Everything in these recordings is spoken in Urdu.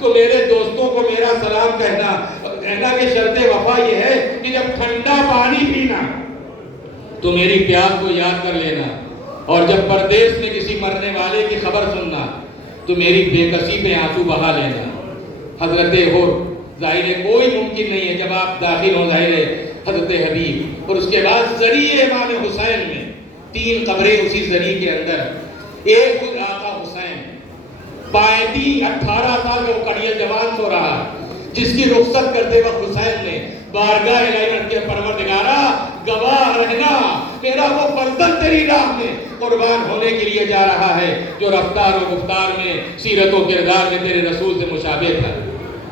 تو میرے دوستوں کو میرا سلام کہنا کہ شرط وفا یہ ہے کہ جب ٹھنڈا پانی پینا تو میری پیاس کو یاد کر لینا، اور جب پردیس میں کسی مرنے والے کی خبر سننا تو میری بے کسی پہ آنسو بہا لینا۔ حضرت ہو ظاہر ہے کوئی ممکن نہیں ہے جب آپ داخل ہوں ظاہر ہے حضرت حبیب، اور اس کے بعد زری امام حسین میں 3 قبریں اسی زری کے اندر، ایک خود آقا حسین پائیدی 18 سال کا وہ کڑیل جوان سو رہا، جس کی رخصت کرتے وقت حسین نے بارگاہ الہی کے پروردگارا گواہ رہنا میرا وہ فرزند تیری راہ میں قربان ہونے کے لیے جا رہا ہے جو رفتار و گفتار میں سیرت و کردار میں تیرے رسول سے مشابہ تھا۔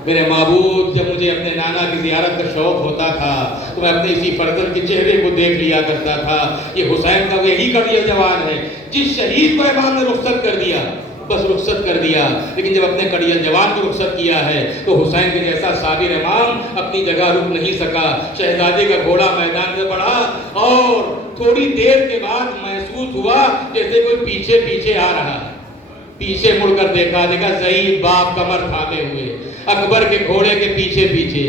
میرے معبود جب مجھے اپنے نانا کی زیارت کا شوق ہوتا تھا تو میں اپنے اسی فرزند کے چہرے کو دیکھ لیا کرتا تھا، یہ حسین کا یہی کڑیل جوان ہے جس شہید کو امام نے رخصت کر دیا، بس رخصت کر دیا، لیکن جب اپنے کڑیل جوان کو رخصت کیا ہے تو حسین کے جیسا صابر امام اپنی جگہ رک نہیں سکا۔ شہزادے کا گھوڑا میدان سے بڑھا اور تھوڑی دیر کے بعد محسوس ہوا جیسے کوئی پیچھے پیچھے آ رہا ہے، پیچھے مڑ کر دیکھا ضعیف باپ کمر تھامے ہوئے اکبر کے گھوڑے کے پیچھے پیچھے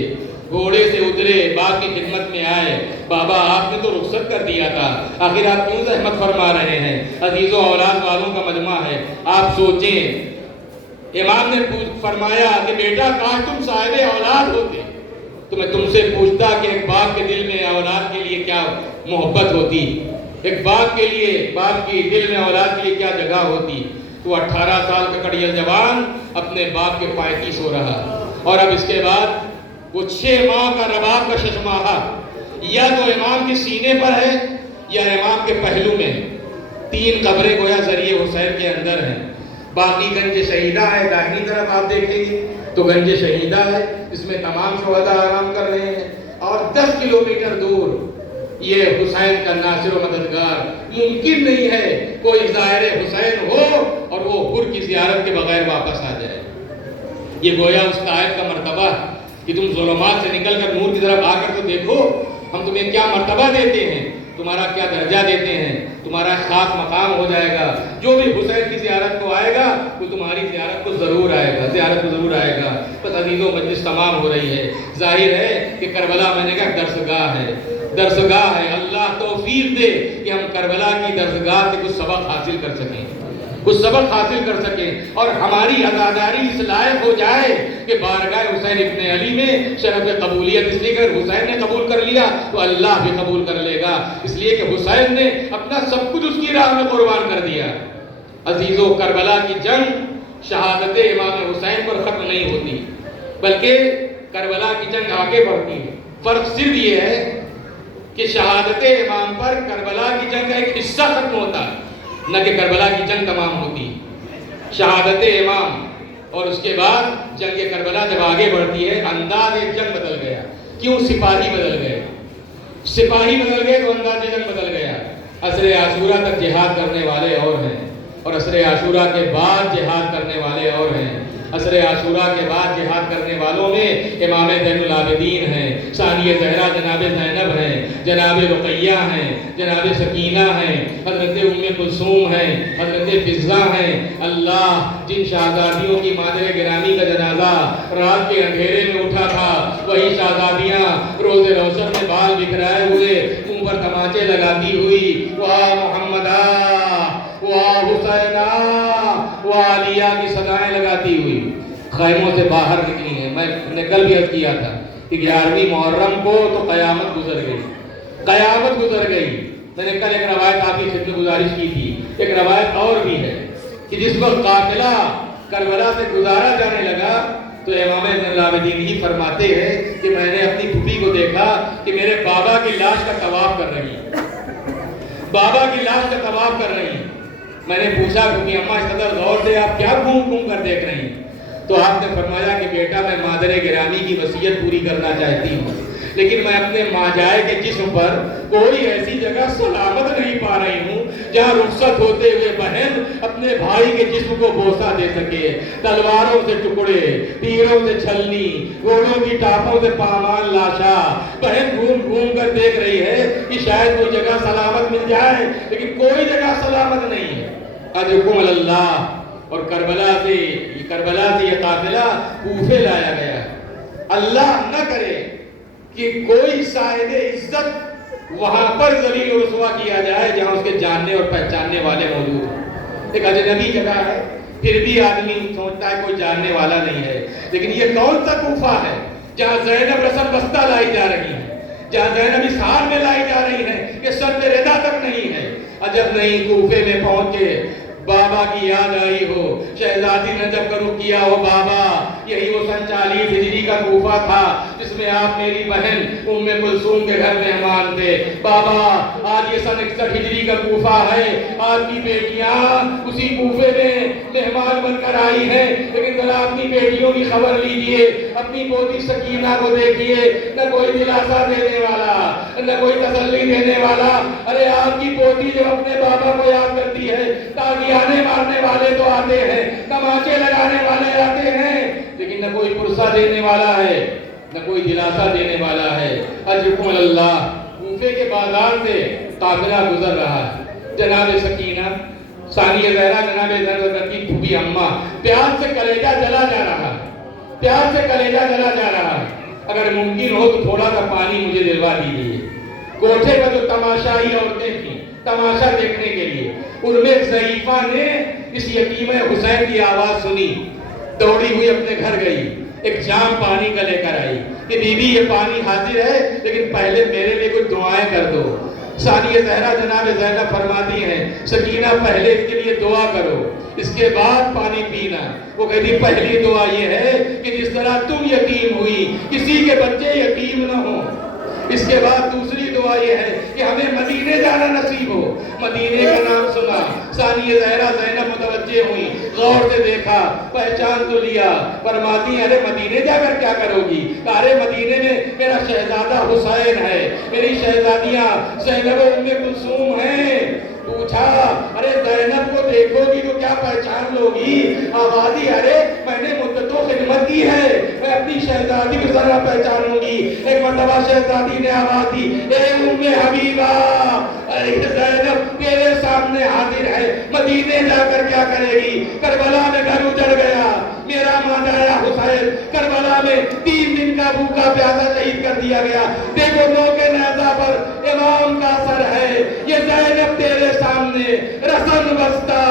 گھوڑے سے اترے، باپ کی خدمت میں آئے، بابا آپ نے تو رخصت کر دیا تھا، آخر آپ کیوں زحمت فرما رہے ہیں؟ عزیزوں اولاد والوں کا مجمع ہے، آپ سوچیں۔ امام نے فرمایا کہ بیٹا کاش تم صاحب اولاد ہوتے تو میں تم سے پوچھتا کہ ایک باپ کے دل میں اولاد کے لیے کیا محبت ہوتی، ایک باپ کے لیے باپ کی دل میں اولاد کے لیے کیا جگہ ہوتی۔ تو 18 سال کا کڑیل جوان اپنے باپ کے پائیتی سو رہا، اور اب اس کے بعد وہ 6 ماہ کا رباب کا ششماہا یا تو امام کے سینے پر ہے یا امام کے پہلو میں، 3 قبریں گویا ذریعے حسین کے اندر ہیں۔ باقی گنج شہیدہ ہے، داہنی طرف آپ دیکھیں گے تو گنج شہیدہ ہے، اس میں تمام شہداء آرام کر رہے ہیں، اور 10 کلومیٹر دور یہ حسین کا ناصر و مددگار۔ ممکن نہیں ہے کوئی زائر حسین ہو اور وہ حر کی زیارت کے بغیر واپس آ جائے۔ یہ گویا اس قائد کا مرتبہ کہ تم ظلمات سے نکل کر نور کی طرف آ کر تو دیکھو، ہم تمہیں کیا مرتبہ دیتے ہیں، تمہارا کیا درجہ دیتے ہیں، تمہارا خاص مقام ہو جائے گا۔ جو بھی حسین کی زیارت کو آئے گا وہ تمہاری زیارت کو ضرور آئے گا، زیارت کو ضرور آئے گا۔ بس عزیزوں مجلس تمام ہو رہی ہے، ظاہر ہے کہ کربلا میں نے کہا درسگاہ ہے، درسگاہ ہے۔ اللہ توفیق دے کہ ہم کربلا کی درسگاہ سے کچھ سبق حاصل کر سکیں، کچھ سبق حاصل کر سکیں، اور ہماری عزاداری اس لائق ہو جائے کہ بارگاہ حسین ابن علی میں شرف قبولیت، اس لیے کہ اگر حسین نے قبول کر لیا تو اللہ بھی قبول کر لے گا، اس لیے کہ حسین نے اپنا سب کچھ اس کی راہ میں قربان کر دیا۔ عزیزوں کربلا کی جنگ شہادت امام حسین پر ختم نہیں ہوتی، بلکہ کربلا کی جنگ آگے بڑھتی ہے۔ فرق صرف یہ ہے کہ شہادت امام پر کربلا کی جنگ کا ایک حصہ ختم ہوتا ہے، نہ کہ کربلا کی جنگ تمام ہوتی۔ شہادت امام اور اس کے بعد جنگ کربلا جب آگے بڑھتی ہے انداز جنگ بدل گیا۔ کیوں؟ سپاہی بدل گئے، سپاہی بدل گئے تو انداز جنگ بدل گیا۔ عصر عاشورہ تک جہاد کرنے والے اور ہیں، اور عصر عاشورہ کے بعد جہاد کرنے والے اور ہیں۔ عصر عاشورہ کے بعد جہاد کرنے والوں میں امام زین العابدین ہیں، ثانیہ زہرا جناب زینب ہیں، جناب رقیہ ہیں، جناب سکینہ ہیں، حضرت ام کلثوم ہیں، حضرت فضہ ہیں۔ اللہ جن شہزادیوں کی مادر گرامی کا جنازہ رات کے اندھیرے میں اٹھا تھا، وہی شہزادیاں روز روشن میں بال بکھرائے ہوئے منہ پر تماچے لگاتی ہوئی واہ محمدہ واہ حسینہ واہ علیہ کی صدائیں لگاتی ہوئی خیموں سے باہر نکلی ہیں۔ میں نے کل بھی عرض کیا تھا کہ 11ویں محرم کو تو قیامت گزر گئی، قیامت گزر گئی۔ میں نے کل ایک روایت آپ کی خدمت گزارش کی تھی، ایک روایت اور بھی ہے کہ جس وقت قافلہ کربلا سے گزارا جانے لگا تو امام زین العابدین ہی فرماتے ہیں کہ میں نے اپنی پھوپھی کو دیکھا کہ میرے بابا کی لاش کا طواف کر رہی ہے، بابا کی لاش کا طواف کر رہی ہے۔ میں نے پوچھا کہ اماں اس قدر غور سے آپ کیا گھوم گھوم کر دیکھ رہی ہیں؟ تو آپ نے فرمایا کہ بیٹا میں مادر گرامی کی وصیت پوری کرنا چاہتی ہوں، لیکن میں اپنے ماجائے کے جسم پر کوئی ایسی جگہ سلامت نہیں پا رہی ہوں جہاں رخصت ہوتے ہوئے بہن اپنے بھائی کے جسم کو بوسہ دے سکے۔ تلواروں سے ٹکڑے، تیروں سے چھلنی، گھوڑوں کی ٹاپوں سے پامال لاشا، بہن گھوم گھوم کر دیکھ رہی ہے کہ شاید کوئی جگہ سلامت مل جائے، لیکن کوئی جگہ سلامت نہیں ہے۔ اجرکم اللہ، اور کربلا سے کربلا سے یہ قافلہ کوفے لایا گیا. اللہ نہ کرے کہ کوئی صاحب عزت وہاں پر ذلیل و رسوا کیا جائے جہاں اس کے جاننے اور پہچاننے والے موجود ہیں. ایک اجنبی جگہ ہے، پھر بھی آدمی سوچتا ہے کوئی جاننے والا نہیں ہے. لیکن یہ کون سا کوفہ ہے جہاں زینب رسم بستہ لائی جا رہی ہے، جہاں زینب اس حال میں لائی جا رہی ہے کہ سر پہ ردا تک نہیں ہے. عجب نہیں کوفے میں پہنچ کے بابا کی یاد آئی ہو، شہزادی نے جب رخ کیا ہو بابا، یہی وہ 40 ہجری کا کوفہ تھا جس میں آپ میری بہن ام کلثوم کے گھر مہمان تھے. بابا آج یہ 61 ہجری کا کوفہ ہے، آپ کی بیٹیاں اسی کوفے میں مہمان بن کر آئی ہیں. لیکن ذرا اپنی بیٹیوں کی خبر لیجئے، اپنی پوتی سکینہ کو دیکھیے، نہ کوئی دلاسا دینے والا، نہ کوئی تسلی دینے والا. ارے آپ کی پوتی جب اپنے بابا کو یاد کرتی ہے، تالیانے مارنے والے تو آتے ہیں، تماچے لگانے والے آتے ہیں، لیکن نہ کوئی پرسہ دینے والا ہے، نہ کوئی دلاسا دینے والا ہے. اجرکم اللہ. کوفے کے بازار سے قافلہ گزر رہا ہے. جناب سکینہ ثانیہ زہرا جناب زینب کی پھوپھی اماں، پیاس سے کلیجہ جلا جا رہا ہے، پیاس سے کلیجہ جلا جا رہا ہے. اگر ممکن ہو تو تھوڑا سا پانی مجھے دلوا دیجیے. کوٹھے کا جو تماشائی عورتیں تھیں تماشا دیکھنے کے لیے، ان میں ضعیفہ نے اس یتیم حسین کی آواز سنی، دوڑی ہوئی اپنے گھر گئی، ایک جام پانی کا لے کر آئی کہ بی بی یہ پانی حاضر ہے لیکن پہلے میرے لیے کچھ دعائیں کر دو. ثانیہ زہرا جناب زینب فرماتی ہیں سکینہ پہلے اس کے لیے دعا کرو، اس کے بعد پانی پینا. وہ کہتی پہلی دعا یہ ہے کہ جس طرح تم یتیم ہوئی کسی کے بچے یتیم نہ ہوں. اس کے بعد دوسری دعا یہ ہے کہ ہمیں مدینے جانا نصیب ہو. مدینے کا نام سنا، ثانیہ زہرا زینب متوجہ ہوئی، غور سے دیکھا، پہچان تو لیا. فرماتی ہیں ارے مدینے جا کر کیا کرو گی؟ ارے مدینے میں میرا شہزادہ حسین ہے، میری شہزادیاں زینب و ام کلثوم ہیں. پوچھا ارے زینب کو دیکھو گی تو کیا پہچان لو گی؟ آبادی ارے میں نے مدتوں خدمت کی ہے، میں اپنی شہزادی کو ذرا پہچانوں گی. ایک مرتبہ شہزادی نے آواز دی اے ام حبیبہ، زینب تیرے سامنے حاضر ہے، مدینے جا کر کیا کرے گی؟ کربلا میں گھر اجڑ گیا، میرا ماجایا حسین کربلا میں 3 دن کا بھوکا پیاسا شہید کر دیا گیا. دیکھو موقع نیزہ پر امام کا سر ہے، یہ زینب تیرے سامنے رسن بستہ